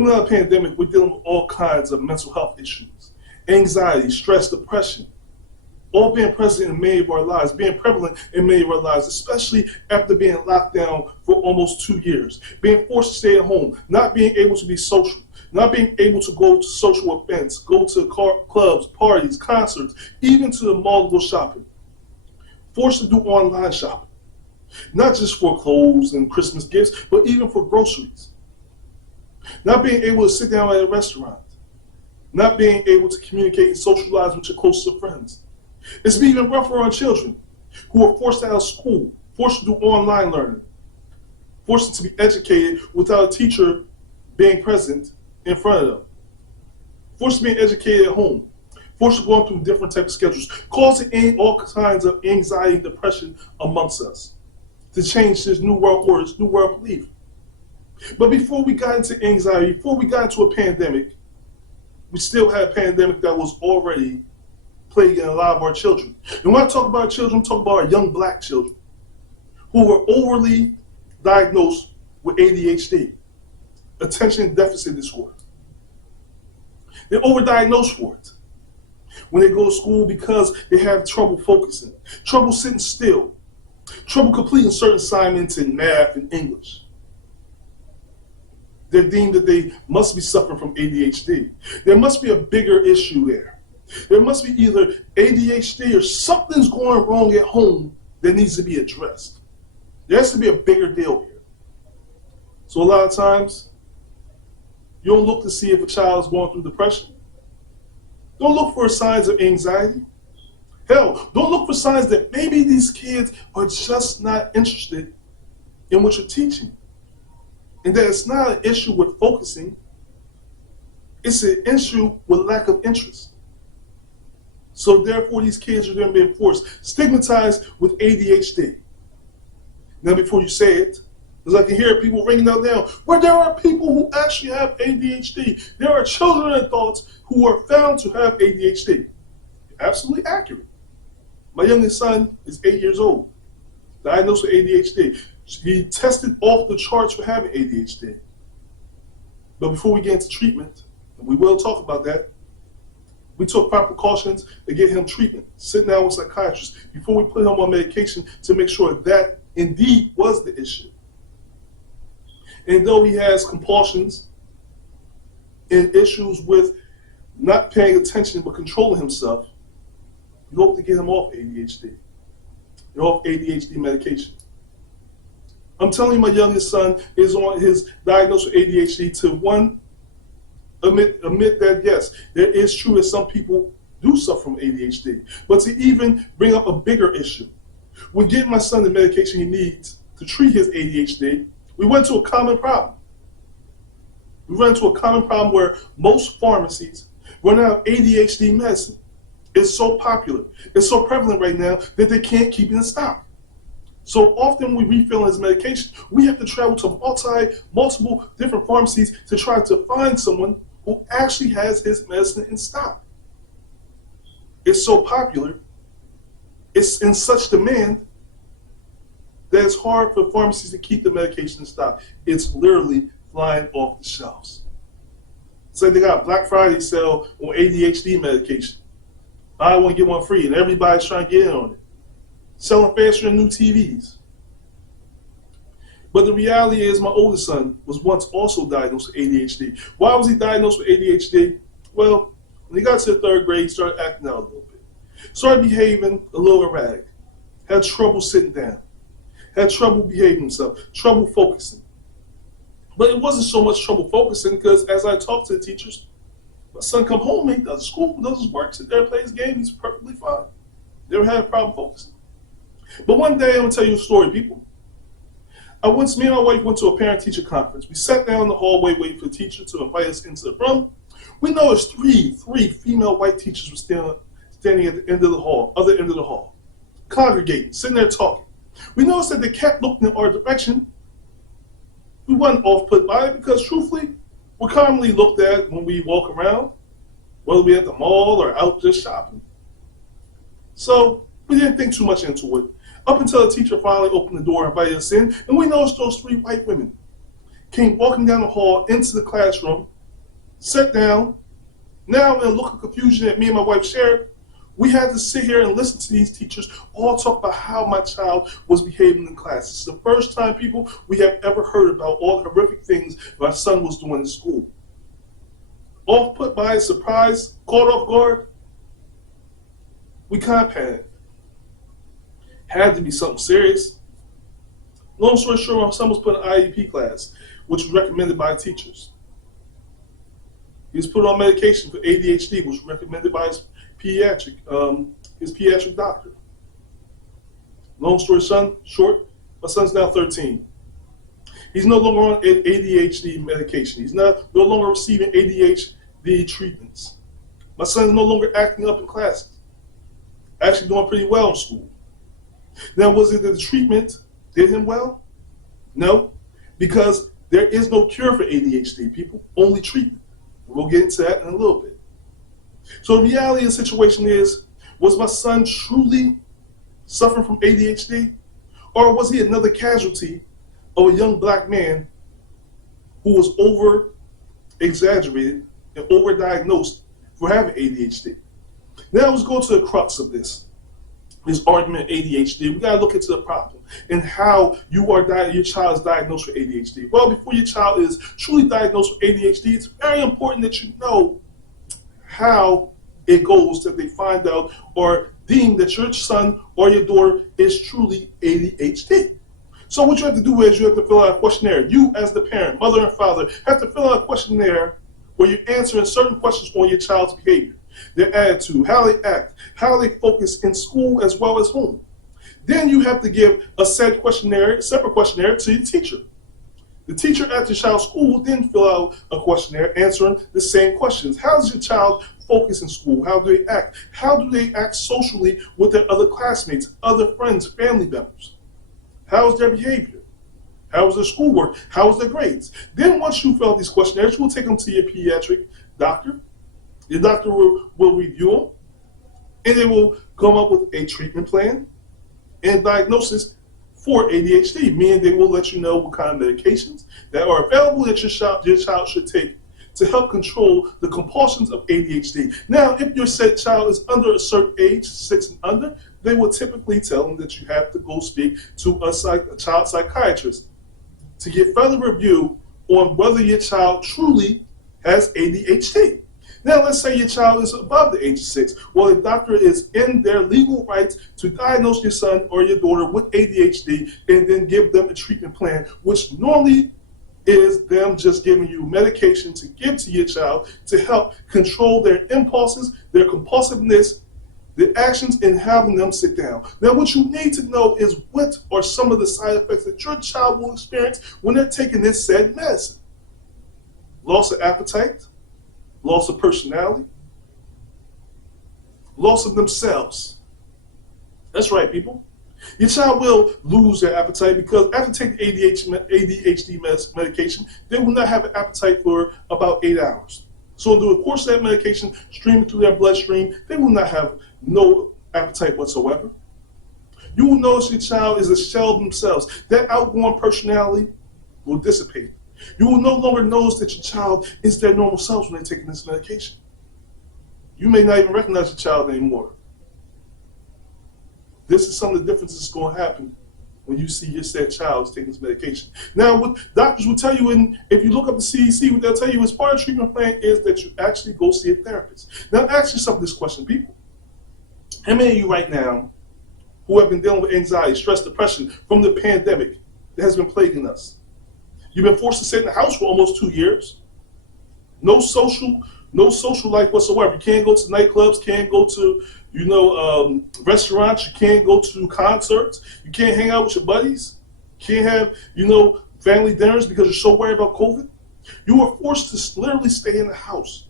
Coming out of the pandemic, we're dealing with all kinds of mental health issues. Anxiety, stress, depression, all being present in many of our lives, being prevalent in many of our lives, especially after being locked down for almost 2 years, being forced to stay at home, not being able to be social, not being able to go to social events, go to clubs, parties, concerts, even to the mall to go shopping, forced to do online shopping, not just for clothes and Christmas gifts, but even for groceries, not being able to sit down at a restaurant, not being able to communicate and socialize with your closest friends. It's even rougher on children who are forced out of school, forced to do online learning, forced to be educated without a teacher being present in front of them, forced to be educated at home, forced to go through different types of schedules, causing all kinds of anxiety and depression amongst us to change this new world order, this new world belief. But before we got into anxiety, before we got into a pandemic, we still had a pandemic that was already plaguing a lot of our children. And when I talk about children, I'm talking about our young black children who were overly diagnosed with ADHD, attention deficit disorder. They're overdiagnosed for it when they go to school because they have trouble focusing, trouble sitting still, trouble completing certain assignments in math and English. They're deemed that they must be suffering from ADHD. There must be a bigger issue there. There must be either ADHD or something's going wrong at home that needs to be addressed. There has to be a bigger deal here. So a lot of times, you don't look to see if a child is going through depression. Don't look for signs of anxiety. Hell, don't look for signs that maybe these kids are just not interested in what you're teaching. And that it's not an issue with focusing, it's an issue with lack of interest. So therefore, these kids are then being forced, stigmatized with ADHD. Now, before you say it, because I can hear people ringing out now, where there are people who actually have ADHD. There are children and adults who are found to have ADHD. Absolutely accurate. My youngest son is 8 years old, diagnosed with ADHD. He tested off the charts for having ADHD. But before we get into treatment, and we will talk about that, we took proper precautions to get him treatment, sitting down with psychiatrists before we put him on medication to make sure that indeed was the issue. And though he has compulsions and issues with not paying attention but controlling himself, we hope to get him off ADHD, and off ADHD medication. I'm telling you, my youngest son is on his diagnosis with ADHD to admit that yes, there is true that some people do suffer from ADHD, but to even bring up a bigger issue, when getting my son the medication he needs to treat his ADHD, we went to a common problem. We ran into a common problem where most pharmacies run out of ADHD medicine. It's so popular, it's so prevalent right now that they can't keep it in stock. So often when we refill his medication, we have to travel to multiple different pharmacies to try to find someone who actually has his medicine in stock. It's so popular, it's in such demand, that it's hard for pharmacies to keep the medication in stock. It's literally flying off the shelves. It's like they got a Black Friday sale on ADHD medication. I want to get one free, and everybody's trying to get in on it. Selling faster than new TVs. But the reality is my oldest son was once also diagnosed with ADHD. Why was he diagnosed with ADHD? Well, when he got to the 3rd grade, he started acting out a little bit. Started behaving a little erratic. Had trouble sitting down. Had trouble behaving himself. Trouble focusing. But it wasn't so much trouble focusing because as I talked to the teachers, my son come home, he does school, does his work, sit there, plays games, he's perfectly fine. Never had a problem focusing. But one day, I'm going to tell you a story, people. Me and my wife went to a parent-teacher conference. We sat down in the hallway waiting for the teacher to invite us into the room. We noticed three female white teachers were standing at the end of the hall, other end of the hall, congregating, sitting there talking. We noticed that they kept looking in our direction. We wasn't off-put by it because, truthfully, we're commonly looked at when we walk around, whether we're at the mall or out just shopping. So we didn't think too much into it, up until the teacher finally opened the door and invited us in, and we noticed those 3 white women came walking down the hall into the classroom, sat down. Now, in a look of confusion that me and my wife shared, we had to sit here and listen to these teachers all talk about how my child was behaving in class. This is the first time, people, we have ever heard about all the horrific things my son was doing in school. All put by a surprise, caught off guard, we kind of panicked. Had to be something serious. Long story short, my son was put in an IEP class, which was recommended by teachers. He was put on medication for ADHD, which was recommended by his pediatric doctor. Long story short, my son's now 13. He's no longer on ADHD medication. He's no longer receiving ADHD treatments. My son's no longer acting up in classes. Actually doing pretty well in school. Now, was it that the treatment did him well? No, because there is no cure for ADHD, people, only treatment. We'll get into that in a little bit. So the reality of the situation is, was my son truly suffering from ADHD? Or was he another casualty of a young black man who was over-exaggerated and over-diagnosed for having ADHD? Now let's go to the crux of this argument of ADHD. We got to look into the problem and how your child is diagnosed with ADHD. Well, before your child is truly diagnosed with ADHD, it's very important that you know how it goes that they find out or deem that your son or your daughter is truly ADHD. So what you have to do is you have to fill out a questionnaire. You as the parent, mother and father, have to fill out a questionnaire where you're answering certain questions on your child's behavior, their attitude, how they act, how they focus in school as well as home. Then you have to give a separate questionnaire to your teacher. The teacher at the child's school will then fill out a questionnaire answering the same questions. How does your child focus in school? How do they act? How do they act socially with their other classmates, other friends, family members? How is their behavior? How is their schoolwork? How is their grades? Then once you fill out these questionnaires, you will take them to your pediatric doctor. Your doctor will review them, and they will come up with a treatment plan and diagnosis for ADHD, meaning they will let you know what kind of medications that are available that your child should take to help control the compulsions of ADHD. Now, if your said child is under a certain age, 6 and under, they will typically tell them that you have to go speak to a child psychiatrist to get further review on whether your child truly has ADHD. Now, let's say your child is above the age of 6. Well, the doctor is in their legal rights to diagnose your son or your daughter with ADHD and then give them a treatment plan, which normally is them just giving you medication to give to your child to help control their impulses, their compulsiveness, the actions, and having them sit down. Now, what you need to know is what are some of the side effects that your child will experience when they're taking this said medicine. Loss of appetite, loss of personality, loss of themselves. That's right, people. Your child will lose their appetite because after taking ADHD medication, they will not have an appetite for about 8 hours. So through the course of that medication streaming through their bloodstream, they will not have no appetite whatsoever. You will notice your child is a shell of themselves. That outgoing personality will dissipate. You will no longer notice that your child is their normal selves when they're taking this medication. You may not even recognize your child anymore. This is some of the differences that's going to happen when you see your said child is taking this medication. Now, what doctors will tell you, and if you look up the CDC, what they'll tell you as part of the treatment plan is that you actually go see a therapist. Now, ask yourself this question, people. How many of you right now who have been dealing with anxiety, stress, depression from the pandemic that has been plaguing us? You've been forced to sit in the house for almost 2 years. No social life whatsoever. You can't go to nightclubs, can't go to, restaurants, you can't go to concerts, you can't hang out with your buddies, can't have, family dinners because you're so worried about COVID. You were forced to literally stay in the house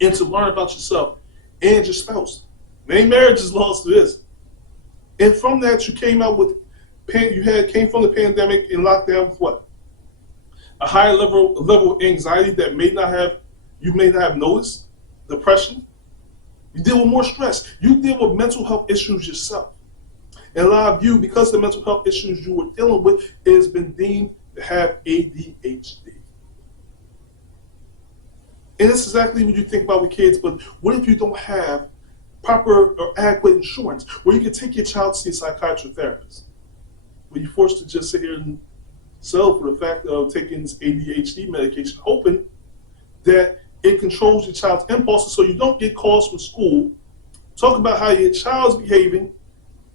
and to learn about yourself and your spouse. Many marriages lost to this. And from that, you came out with came from the pandemic and lockdown with what? A higher level of anxiety that you may not have noticed, depression. You deal with more stress. You deal with mental health issues yourself. And a lot of you, because the mental health issues you were dealing with has been deemed that have ADHD. And that's exactly what you think about with kids, but what if you don't have proper or adequate insurance where you can take your child to see a psychiatrist therapist? Where you're forced to just sit here and settle for the fact of taking this ADHD medication, hoping that it controls your child's impulses so you don't get calls from school, talk about how your child's behaving,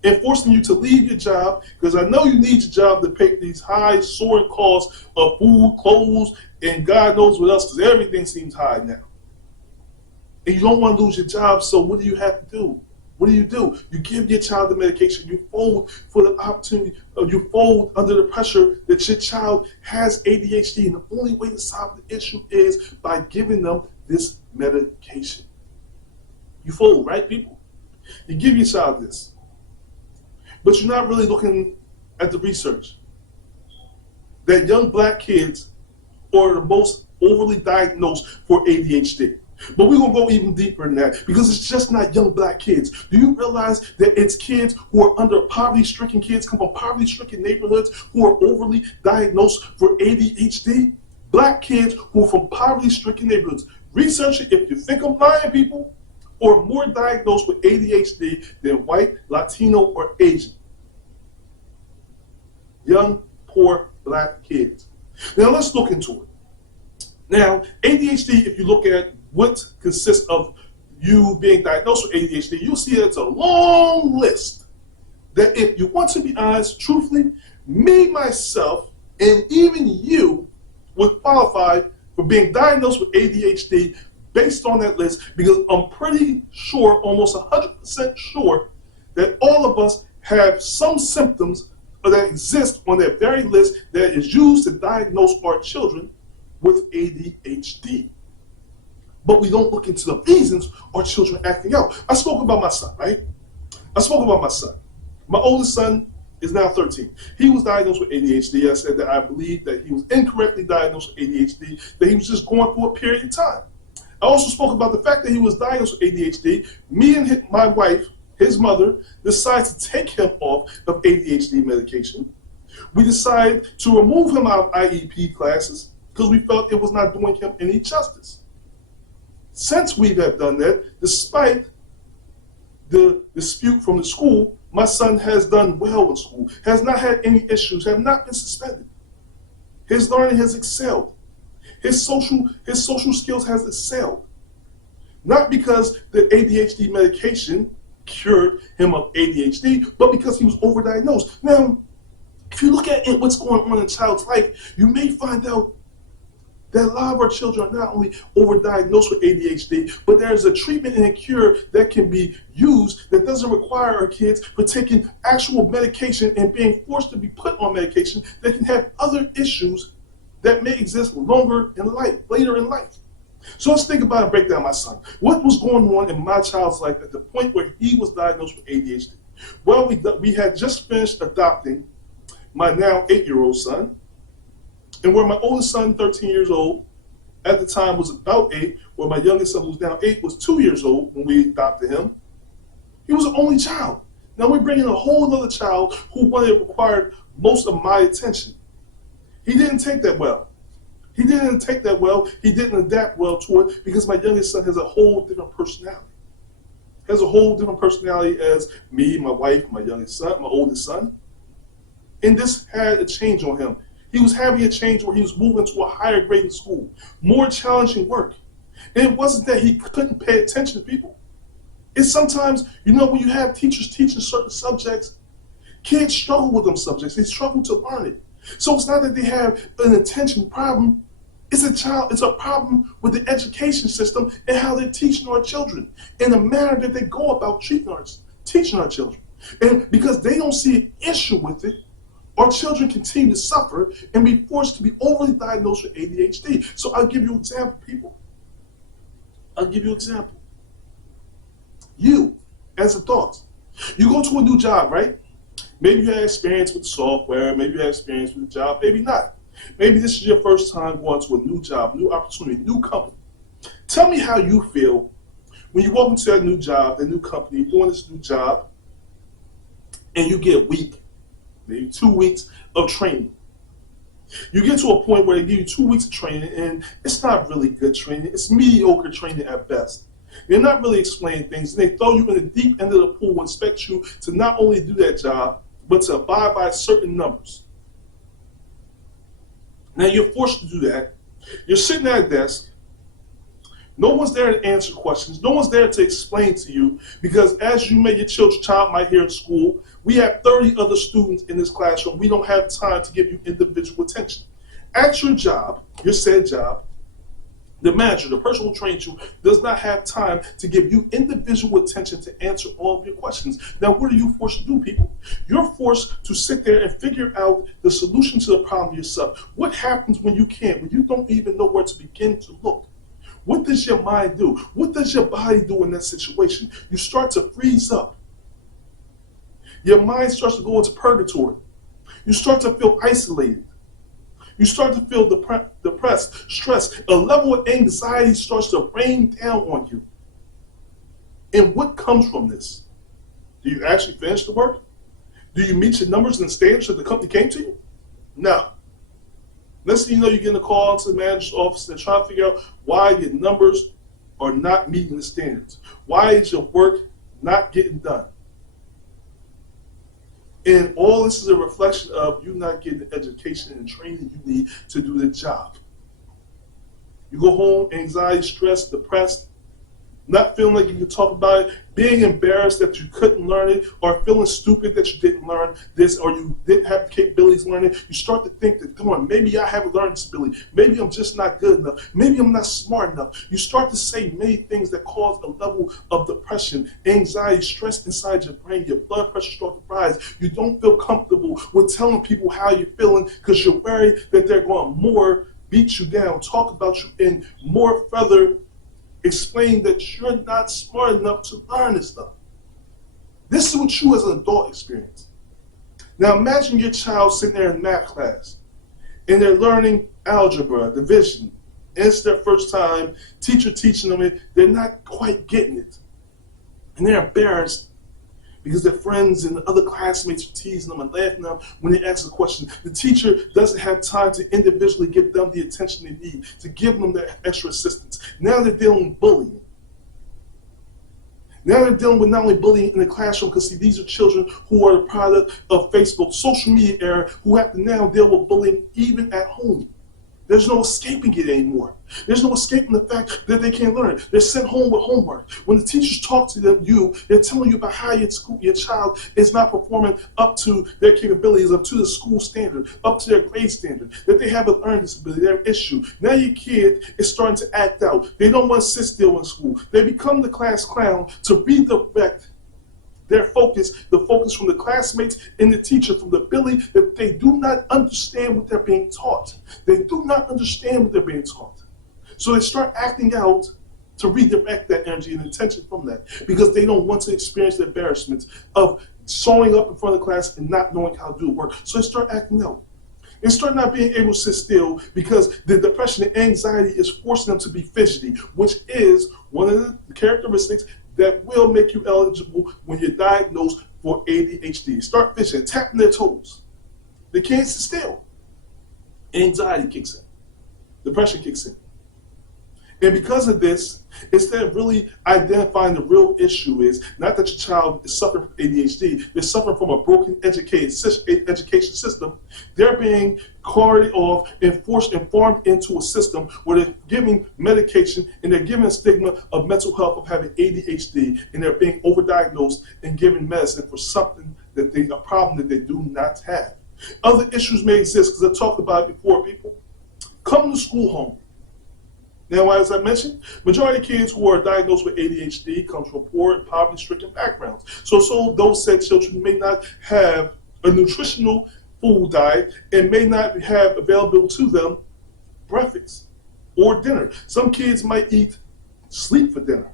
and forcing you to leave your job, because I know you need your job to pay these high soaring costs of food, clothes, and God knows what else, because everything seems high now. And you don't want to lose your job, so what do you have to do? What do? You give your child the medication, you fold for the opportunity, you fold under the pressure that your child has ADHD, and the only way to solve the issue is by giving them this medication. You fold, right, people? You give your child this, but you're not really looking at the research that young black kids are the most overly diagnosed for ADHD. But we're going to go even deeper than that, because it's just not young black kids. Do you realize that it's kids who are under poverty-stricken kids, come from poverty-stricken neighborhoods, who are overly diagnosed for ADHD? Black kids who are from poverty-stricken neighborhoods. Research it. If you think I'm lying, people, are more diagnosed with ADHD than white, Latino, or Asian. Young, poor black kids. Now let's look into it. Now, ADHD, if you look at what consists of you being diagnosed with ADHD, you'll see that it's a long list that, if you want to be honest, truthfully, me, myself, and even you would qualify for being diagnosed with ADHD based on that list, because I'm pretty sure, almost 100% sure, that all of us have some symptoms that exist on that very list that is used to diagnose our children with ADHD. But we don't look into the reasons our children are acting out. I spoke about my son, right? I spoke about my son. My oldest son is now 13. He was diagnosed with ADHD. I said that I believe that he was incorrectly diagnosed with ADHD, that he was just going through a period of time. I also spoke about the fact that he was diagnosed with ADHD. Me and my wife, his mother, decided to take him off of ADHD medication. We decided to remove him out of IEP classes because we felt it was not doing him any justice. Since we have done that, despite the dispute from the school, my son has done well in school, has not had any issues, have not been suspended. His learning has excelled. His social skills has excelled. Not because the ADHD medication cured him of ADHD, but because he was overdiagnosed. Now, if you look at what's going on in a child's life, you may find out that a lot of our children are not only overdiagnosed with ADHD, but there's a treatment and a cure that can be used that doesn't require our kids for taking actual medication and being forced to be put on medication that can have other issues that may exist later in life. So let's think about and break down my son. What was going on in my child's life at the point where he was diagnosed with ADHD? Well, we had just finished adopting my now 8-year-old son, and where my oldest son, 13 years old, at the time was about 8, where my youngest son, who's now 8, was 2 years old when we adopted him. He was an only child. Now we're bringing a whole other child who required most of my attention. He didn't take that well. He didn't adapt well to it, because my youngest son has a whole different personality. Has a whole different personality as me, my wife, my youngest son, my oldest son. And this had a change on him. He was having a change where he was moving to a higher grade in school, more challenging work. And it wasn't that he couldn't pay attention to people. It's sometimes, when you have teachers teaching certain subjects, kids struggle with them subjects. They struggle to learn it. So it's not that they have an attention problem. It's a problem with the education system and how they're teaching our children, and the manner that they go about teaching our children. And because they don't see an issue with it, our children continue to suffer and be forced to be overly diagnosed with ADHD. So I'll give you an example, people. I'll give you an example. You, as adults, you go to a new job, right? Maybe you had experience with the software, maybe you had experience with the job, maybe not. Maybe this is your first time going to a new job, new opportunity, new company. Tell me how you feel when you walk into that new job, that new company, doing this new job, and you get a week, maybe 2 weeks of training. You get to a point where they give you 2 weeks of training, and it's not really good training. It's mediocre training at best. They're not really explaining things, and they throw you in the deep end of the pool and expect you to not only do that job, but to abide by certain numbers. Now you're forced to do that. You're sitting at a desk. No one's there to answer questions. No one's there to explain to you, because as your child might hear in school, we have 30 other students in this classroom. We don't have time to give you individual attention. At your job, your said job, the manager, the person who trains you, does not have time to give you individual attention to answer all of your questions. Now, what are you forced to do, people? You're forced to sit there and figure out the solution to the problem yourself. What happens when you can't, when you don't even know where to begin to look? What does your mind do? What does your body do in that situation? You start to freeze up. Your mind starts to go into purgatory. You start to feel isolated. You start to feel depressed, stressed. A level of anxiety starts to rain down on you. And what comes from this? Do you actually finish the work? Do you meet your numbers and standards that the company came to you? No. Next thing you know, you get a call to the manager's office and try to figure out why your numbers are not meeting the standards. Why is your work not getting done? And all this is a reflection of you not getting the education and training you need to do the job. You go home, anxiety, stressed, depressed, not feeling like you can talk about it, being embarrassed that you couldn't learn it, or feeling stupid that you didn't learn this, or you didn't have the capabilities to learn it. You start to think that, come on, maybe I have a learning disability. Maybe I'm just not good enough. Maybe I'm not smart enough. You start to say many things that cause a level of depression, anxiety, stress inside your brain. Your blood pressure starts to rise. You don't feel comfortable with telling people how you're feeling because you're worried that they're going to more beat you down, talk about you, and more further explain that you're not smart enough to learn this stuff. This is what you as an adult experience. Now imagine your child sitting there in math class and they're learning algebra, division, and it's their first time, teacher teaching them it, they're not quite getting it. And they're embarrassed because their friends and the other classmates are teasing them and laughing at them when they ask a question. The teacher doesn't have time to individually give them the attention they need, to give them that extra assistance. Now they're dealing with bullying. Now they're dealing with not only bullying in the classroom, because see, these are children who are the product of Facebook, social media era, who have to now deal with bullying even at home. There's no escaping it anymore. There's no escaping the fact that they can't learn. They're sent home with homework. When the teachers talk to them, they're telling you about how your child is not performing up to their capabilities, up to the school standard, up to their grade standard, that they have a learning disability, they have an issue. Now your kid is starting to act out. They don't want to sit still in school. They become the class clown to redirect their focus, the focus from the classmates and the teacher, from the ability that they do not understand what they're being taught. They do not understand what they're being taught. So they start acting out to redirect that energy and attention from that, because they don't want to experience the embarrassment of showing up in front of the class and not knowing how to do work. So they start acting out. They start not being able to sit still because the depression and anxiety is forcing them to be fidgety, which is one of the characteristics that will make you eligible when you're diagnosed for ADHD. Start fidgeting, tapping their toes. They can't sit still. Anxiety kicks in. Depression kicks in. And because of this, instead of really identifying the real issue is not that your child is suffering from ADHD, they're suffering from a broken education system. They're being carted off and forced and formed into a system where they're giving medication and they're giving a stigma of mental health of having ADHD, and they're being overdiagnosed and given medicine for something a problem that they do not have. Other issues may exist, because I talked about it before, people. Come to school hungry. Now, as I mentioned, majority of kids who are diagnosed with ADHD comes from poor and poverty-stricken backgrounds. So those said children may not have a nutritional food diet and may not have available to them breakfast or dinner. Some kids might sleep for dinner.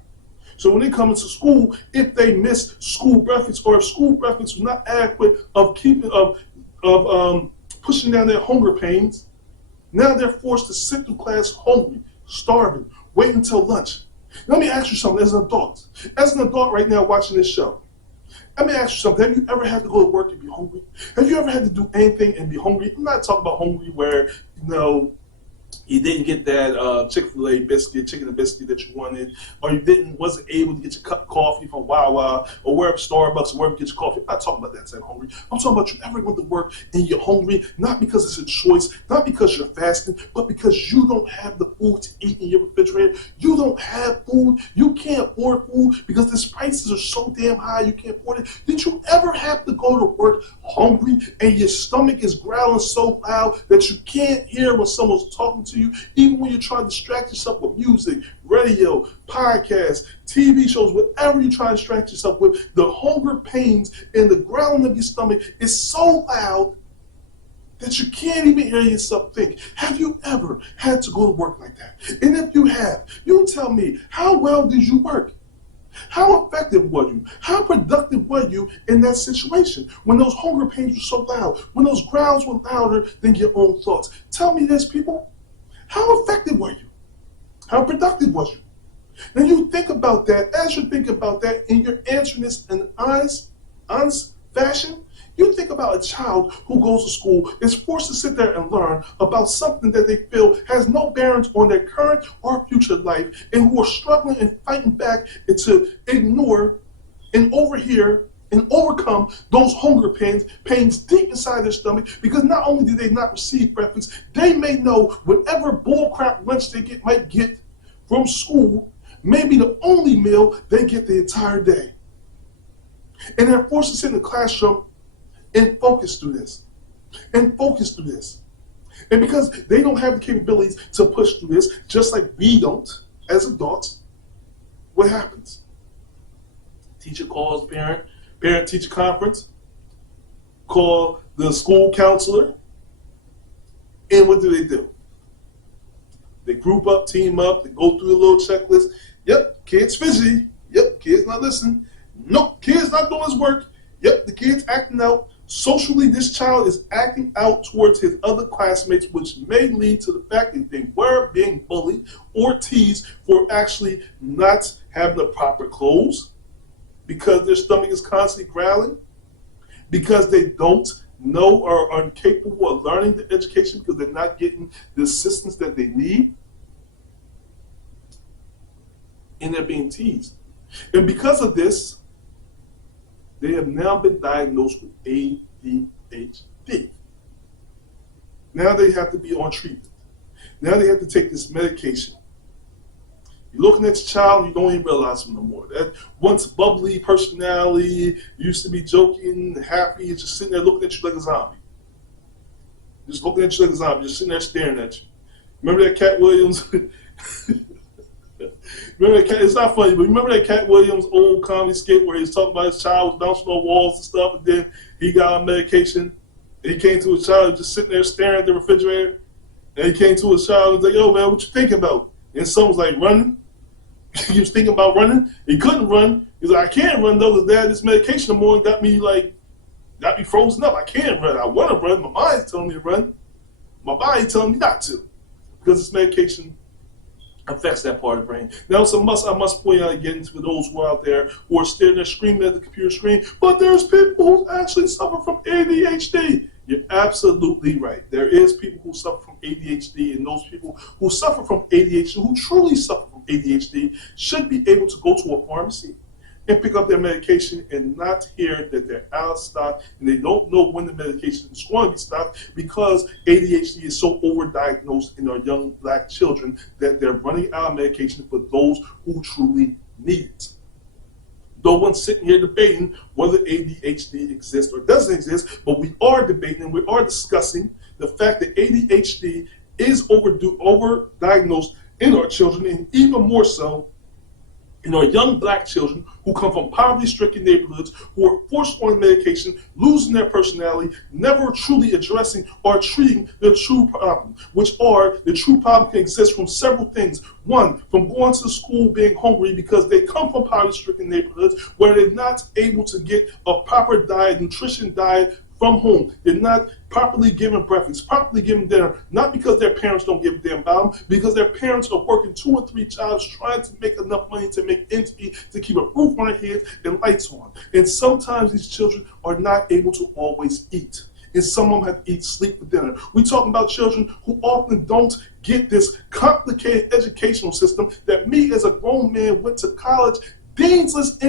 So when they come into school, if they miss school breakfast, or if school breakfast was not adequate of pushing down their hunger pains, now they're forced to sit through class hungry, starving, wait until lunch. Let me ask you something as an adult. As an adult right now watching this show, Let me ask you something. Have you ever had to go to work and be hungry? Have you ever had to do anything and be hungry? I'm not talking about hungry where, you didn't get that Chick-fil-A biscuit, chicken and biscuit that you wanted, or you wasn't able to get your cup of coffee from Wawa or wherever, Starbucks, or wherever you get your coffee. I'm not talking about that type of hungry. I'm talking about you ever went to work and you're hungry, not because it's a choice, not because you're fasting, but because you don't have the food to eat in your refrigerator. You don't have food. You can't afford food because the prices are so damn high you can't afford it. Did you ever have to go to work hungry and your stomach is growling so loud that you can't hear when someone's talking to you, even when you're trying to distract yourself with music, radio, podcasts, TV shows, whatever you try to distract yourself with, the hunger pains and the growling of your stomach is so loud that you can't even hear yourself think. Have you ever had to go to work like that? And if you have, you tell me, how well did you work? How effective were you? How productive were you in that situation when those hunger pains were so loud, when those growls were louder than your own thoughts? Tell me this, people. How effective were you? How productive was you? Now you think about that. As you think about that and you're answering this in an honest fashion, you think about a child who goes to school, is forced to sit there and learn about something that they feel has no bearings on their current or future life, and who are struggling and fighting back and to ignore and overhear and overcome those hunger pains deep inside their stomach, because not only do they not receive breakfast, they may know whatever bullcrap lunch they might get from school may be the only meal they get the entire day. And they're forced to sit in the classroom and focus through this. And because they don't have the capabilities to push through this, just like we don't as adults, what happens? Teacher calls parent-teacher conference, call the school counselor, and what do? They group up, team up, they go through a little checklist. Yep, kid's fidgety. Yep, kid's not listening. Nope, kid's not doing his work. Yep, the kid's acting out. Socially, this child is acting out towards his other classmates, which may lead to the fact that they were being bullied or teased for actually not having the proper clothes, because their stomach is constantly growling, because they don't know or are incapable of learning the education because they're not getting the assistance that they need, and they're being teased. And because of this, they have now been diagnosed with ADHD. Now they have to be on treatment. Now they have to take this medication. You're looking at your child, you don't even realize him no more. That once bubbly personality, used to be joking, happy, is just sitting there looking at you like a zombie. Just looking at you like a zombie, just sitting there staring at you. Remember that Cat Williams? Remember that Cat, it's not funny, but remember that Cat Williams old comedy skit where he's talking about his child was bouncing on walls and stuff, and then he got on medication, and he came to his child just sitting there staring at the refrigerator, and he came to his child and was like, yo man, what you thinking about? And son was like, running. He was thinking about running. He couldn't run. He's like, I can't run though, because dad, this medication no more got me frozen up. I can't run. I want to run. My mind's telling me to run. My body telling me not to, because this medication affects that part of the brain. Now, I must point out again to those who are out there who are staring there screaming at the computer screen, but there's people who actually suffer from ADHD. You're absolutely right. There is people who suffer from ADHD, and those people who suffer from ADHD, who truly suffer from ADHD, should be able to go to a pharmacy and pick up their medication and not hear that they're out of stock and they don't know when the medication is going to be stopped, because ADHD is so overdiagnosed in our young black children that they're running out of medication for those who truly need it. No one's sitting here debating whether ADHD exists or doesn't exist, but we are debating and we are discussing the fact that ADHD is overdiagnosed in our children, and even more so in our young black children who come from poverty-stricken neighborhoods, who are forced on medication, losing their personality, never truly addressing or treating the true problem, which are the true problem can exist from several things. One, from going to school being hungry because they come from poverty-stricken neighborhoods where they're not able to get a proper diet, nutrition diet, from home. They're not properly given breakfast, properly given dinner, not because their parents don't give a damn about them, because their parents are working 2 or 3 jobs trying to make enough money to make ends meet, to keep a roof on their heads and lights on. And sometimes these children are not able to always eat. And some of them have to eat, sleep for dinner. We're talking about children who often don't get this complicated educational system that me as a grown man went to college, deansless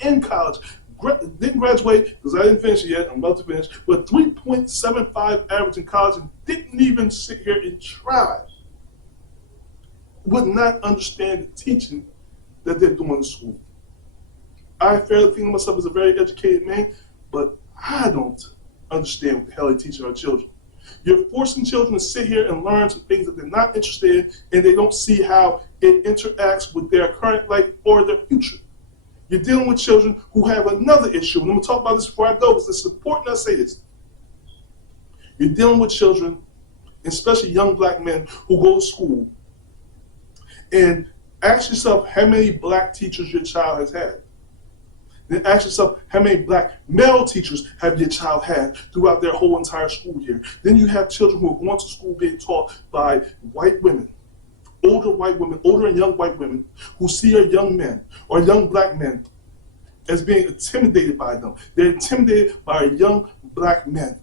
in college. Didn't graduate because I didn't finish it yet. I'm about to finish, but 3.75 average in college and didn't even sit here and try. Would not understand the teaching that they're doing in school. I fairly think of myself as a very educated man, but I don't understand what the hell they teach our children. You're forcing children to sit here and learn some things that they're not interested in, and they don't see how it interacts with their current life or their future. You're dealing with children who have another issue, and I'm going to talk about this before I go, because it's important I say this. You're dealing with children, especially young black men, who go to school, and ask yourself how many black teachers your child has had. Then ask yourself how many black male teachers have your child had throughout their whole entire school year. Then you have children who are going to school being taught by white women, older and young white women, who see our young men or young black men as being intimidated by them. They're intimidated by young black men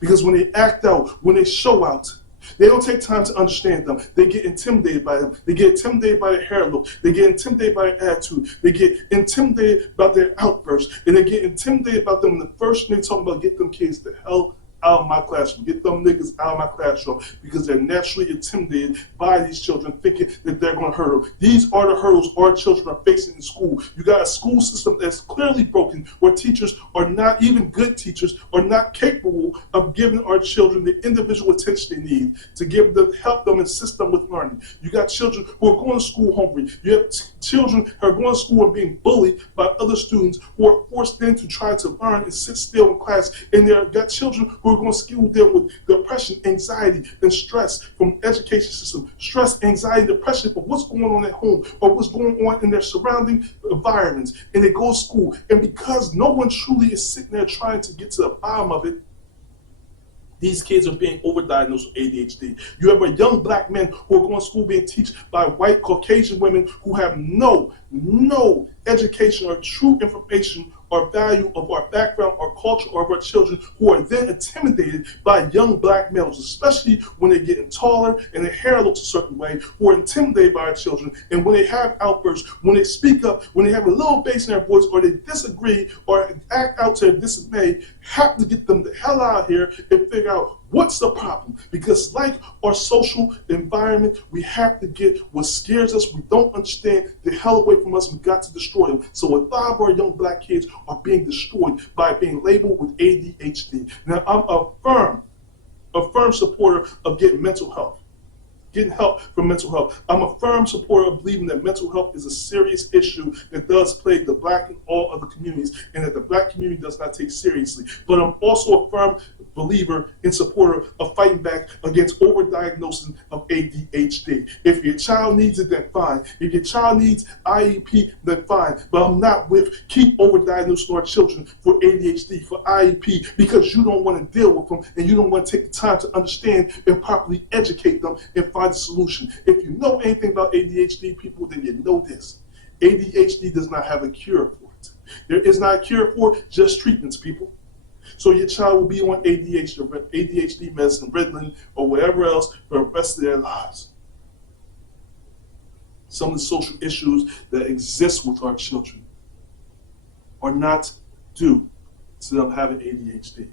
because when they act out, when they show out, they don't take time to understand them. They get intimidated by them. They get intimidated by their hair look. They get intimidated by their attitude. They get intimidated about their outbursts. And they get intimidated about them. And the first thing they talk about, get them kids the hell out of my classroom. Get them niggas out of my classroom, because they're naturally intimidated by these children, thinking that they're going to hurt them. These are the hurdles our children are facing in school. You got a school system that's clearly broken, where teachers are not, even good teachers, are not capable of giving our children the individual attention they need to give them, help them, assist them with learning. You got children who are going to school hungry. You have children who are going to school and being bullied by other students who are forced then to try to learn and sit still in class. And they've got children who are going to school deal with depression, anxiety, and stress from the education system. Stress, anxiety, depression from what's going on at home or what's going on in their surrounding environments. And they go to school. And because no one truly is sitting there trying to get to the bottom of it, these kids are being overdiagnosed with ADHD. You have a young black men who are going to school being taught by white Caucasian women who have no education or true information or value of our background or culture or of our children, who are then intimidated by young black males, especially when they're getting taller and their hair looks a certain way, who are intimidated by our children. And when they have outbursts, when they speak up, when they have a little bass in their voice, or they disagree or act out to their dismay, have to get them the hell out of here and figure out what's the problem. Because like our social environment, we have to get what scares us, we don't understand, the hell away from us. We got to destroy them. So a lot of our young black kids are being destroyed by being labeled with ADHD. Now, I'm a firm supporter of getting mental health. Getting help for mental health. I'm a firm supporter of believing that mental health is a serious issue that does plague the black and all other communities, and that the black community does not take seriously. But I'm also a firm believer and supporter of fighting back against overdiagnosing of ADHD. If your child needs it, then fine. If your child needs IEP, then fine. But I'm not with keep overdiagnosing our children for ADHD, for IEP, because you don't want to deal with them and you don't want to take the time to understand and properly educate them and find the solution. If you know anything about ADHD, people, then you know this. ADHD does not have a cure for it. There is not a cure for it, just treatments, people. So your child will be on ADHD medicine, Ritalin, or whatever else for the rest of their lives. Some of the social issues that exist with our children are not due to them having ADHD.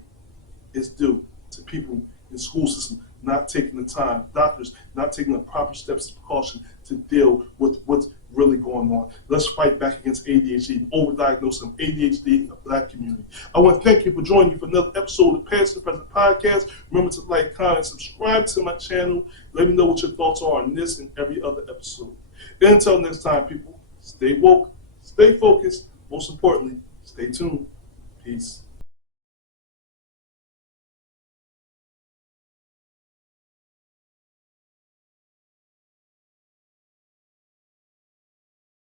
It's due to people in the school system not taking the time, doctors not taking the proper steps of precaution to deal with what's really going on. Let's fight back against ADHD and overdiagnosing of ADHD in the black community. I want to thank you for joining me for another episode of Past and Present Podcast. Remember to like, comment, subscribe to my channel. Let me know what your thoughts are on this and every other episode. And until next time, people, stay woke, stay focused, most importantly, stay tuned. Peace.